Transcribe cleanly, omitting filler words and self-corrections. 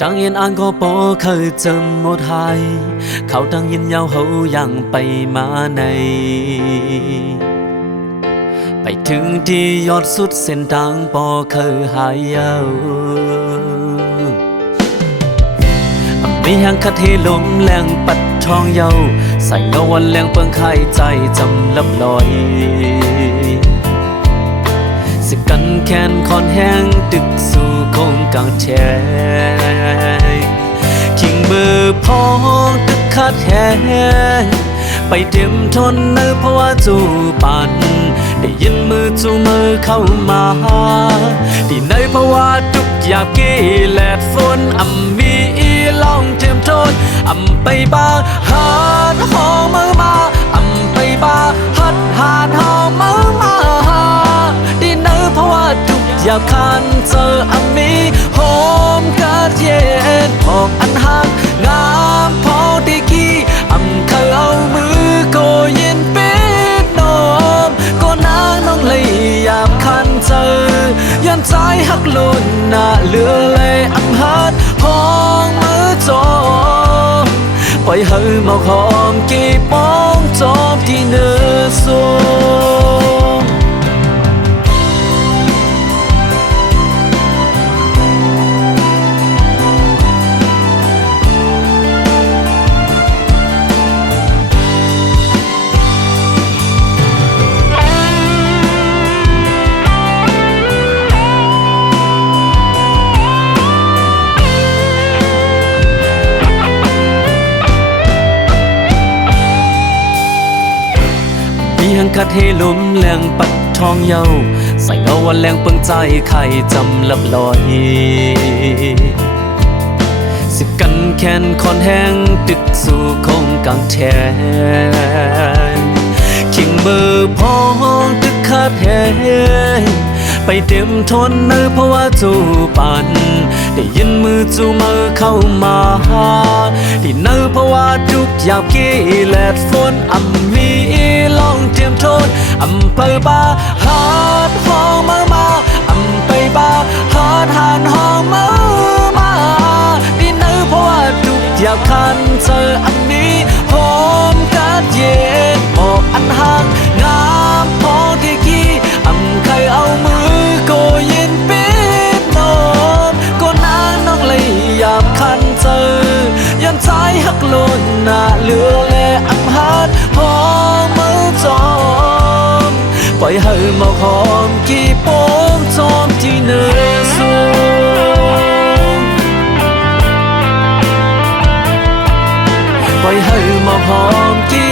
đang yên an có bỏ khơi châm một haiเขาđangยินยาวเขายังไปมาในไปถึงที่ยอดสุดเส้นทางปอเคยหายยาวมีหางคัดให้ลมแรงปัดทองเยาใส่เงาวันแรงเปิงไข่ใจจำลับลอยสิกันแขนคอนแห้งตึกสู่โคงกลางแชคิงมือพองตึกคัดแห้งไปเตรียมทนเนื้อเพราะว่าจู่ปันได้ยินมือจู่มือเข้ามาที่เนื้อเพราะว่าทุกอย่างกี่แลดฝนมีลองเตรียมทนไปบ้าหัดหอมือมาไปบ้าหัดหาดหอมือมาที่เนื้อเพราะว่าทุกอย่างคันเจอมีหอมกัดเย็นหอมอันห่างงามพอดีกี่เคยเอามือก็ยินปิดนมก็นางน้องเลยอยากคันเจอยันใจหักลุ่นหน้าเลือเลยหัดพองมือจมปล่อยให้หมอกหอมกี่ป้องจมที่เนื้อสูงยังคัดให้ลมแรงปัดทองเยาใส่เงาวันแรงเปิงใจไข่จำลับลอยสิกันแขนคอนแห้งตึกสู่โคงกลางแทนคิงมือพองตึกคัดแห้งไปเต็มทนเนื้อเพราะว่าจู่ปันได้ยินมือจู่มือเข้ามาที่เนื้อเพราะว่าทุกอย่างกี่แลดฝนมีลองเตรียมโทษไปบ้าหัดห้องมือมาไปบ้าหัดหันห้องมือมาที่เนื้อเพราะว่าทุกอย่างคันเจอมีหอมกัดเย็นหอมอันห่างงามพอที่กี่เคยเอามือก็ยินปิดนมก็นางน้องเลยอยากคันเจอยันใจหักลุ่นหน้าเลือเลยหัดหอมมือจอมปล่อยให้หมอกหอมกี่โป้งจอมที่เนื้อสูงปล่อยให้หมอกหอมกี่